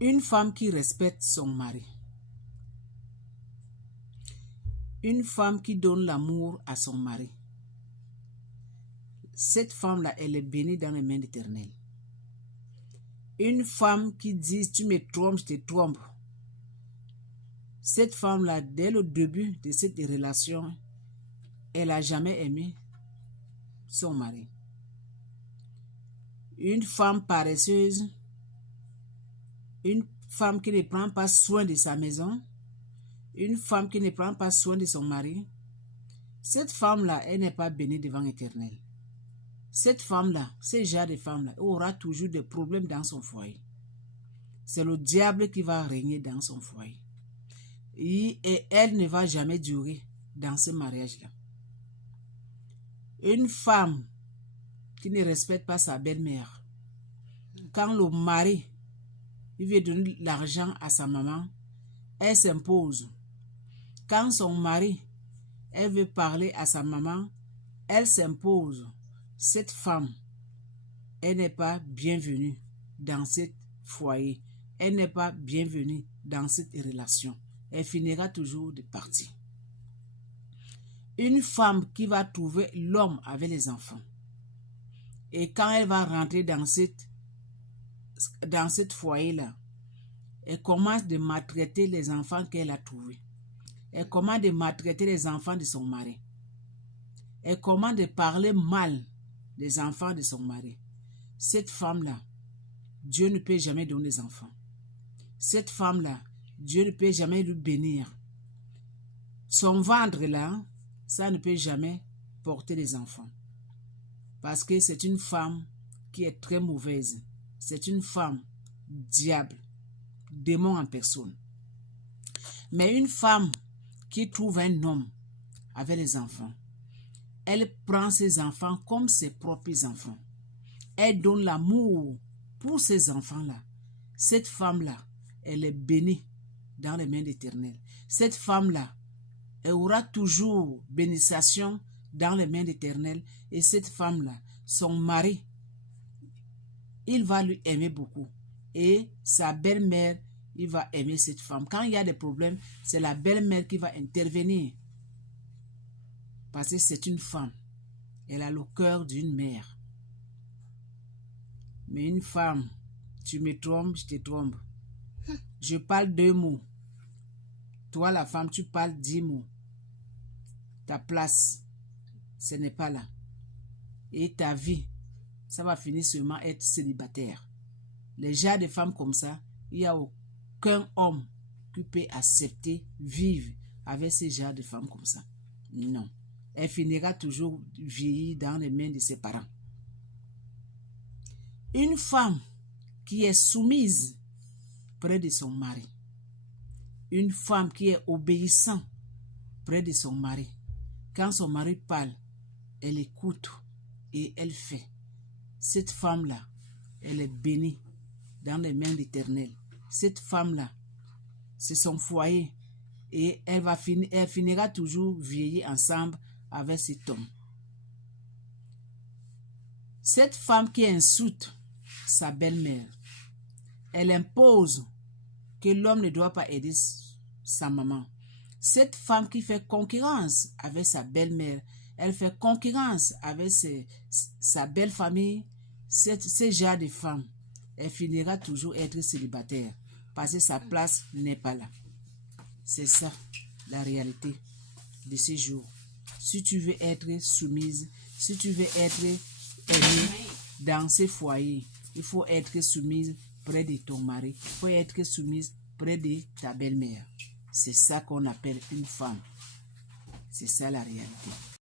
Une femme qui respecte son mari. Une femme qui donne l'amour à son mari. Cette femme-là, elle est bénie dans les mains d'Éternel. Une femme qui dit, tu me trompes, je te trompe. Cette femme-là, dès le début de cette relation, elle n'a jamais aimé son mari. Une femme paresseuse, une femme qui ne prend pas soin de sa maison, une femme qui ne prend pas soin de son mari, cette femme-là, elle n'est pas bénie devant l'Éternel. Cette femme-là, ce genre de femme-là, aura toujours des problèmes dans son foyer. C'est le diable qui va régner dans son foyer. Et elle ne va jamais durer dans ce mariage-là. Une femme qui ne respecte pas sa belle-mère, quand le mari il veut donner l'argent à sa maman, elle s'impose. Quand son mari elle veut parler à sa maman, elle s'impose. Cette femme, elle n'est pas bienvenue dans ce foyer. Elle n'est pas bienvenue dans cette relation. Elle finira toujours de partir. Une femme qui va trouver l'homme avec les enfants. Et quand elle va rentrer dans cette foyer-là, elle commence de maltraiter les enfants qu'elle a trouvés. Elle commence de maltraiter les enfants de son mari. Elle commence de parler mal des enfants de son mari. Cette femme-là, Dieu ne peut jamais donner des enfants. Cette femme-là, Dieu ne peut jamais lui bénir. Son ventre-là, ça ne peut jamais porter des enfants. Parce que c'est une femme qui est très mauvaise. C'est une femme diable, démon en personne. Mais une femme qui trouve un homme avec les enfants, elle prend ses enfants comme ses propres enfants. Elle donne l'amour pour ses enfants-là. Cette femme-là, elle est bénie dans les mains d'Éternel. Cette femme-là, elle aura toujours bénédiction dans les mains d'Éternel. Et cette femme-là, son mari, il va lui aimer beaucoup. Et sa belle-mère, il va aimer cette femme. Quand il y a des problèmes, c'est la belle-mère qui va intervenir. Parce que c'est une femme. Elle a le cœur d'une mère. Mais une femme, tu me trompes, je te trompe. Je parle 2 mots. Toi, la femme, tu parles 10 mots. Ta place, ce n'est pas là. Et ta vie, ça va finir seulement être célibataire. Les genres de femmes comme ça, il n'y a aucun homme qui peut accepter vivre avec ces genres de femmes comme ça. Non. Elle finira toujours vieillie dans les mains de ses parents. Une femme qui est soumise près de son mari. Une femme qui est obéissante près de son mari. Quand son mari parle, elle écoute et elle fait. Cette femme-là, elle est bénie dans les mains d'Éternel. Cette femme-là, c'est son foyer et elle finira toujours vieillie ensemble avec cet homme. Cette femme qui insulte sa belle-mère, elle impose que l'homme ne doit pas aider sa maman. Cette femme qui fait concurrence avec sa belle-mère, elle fait concurrence avec sa belle famille, ce genre de femme, elle finira toujours être célibataire parce que sa place n'est pas là. C'est ça la réalité de ces jours. Si tu veux être soumise, si tu veux être aimée dans ce foyer, il faut être soumise près de ton mari, il faut être soumise près de ta belle-mère. C'est ça qu'on appelle une femme. C'est ça la réalité.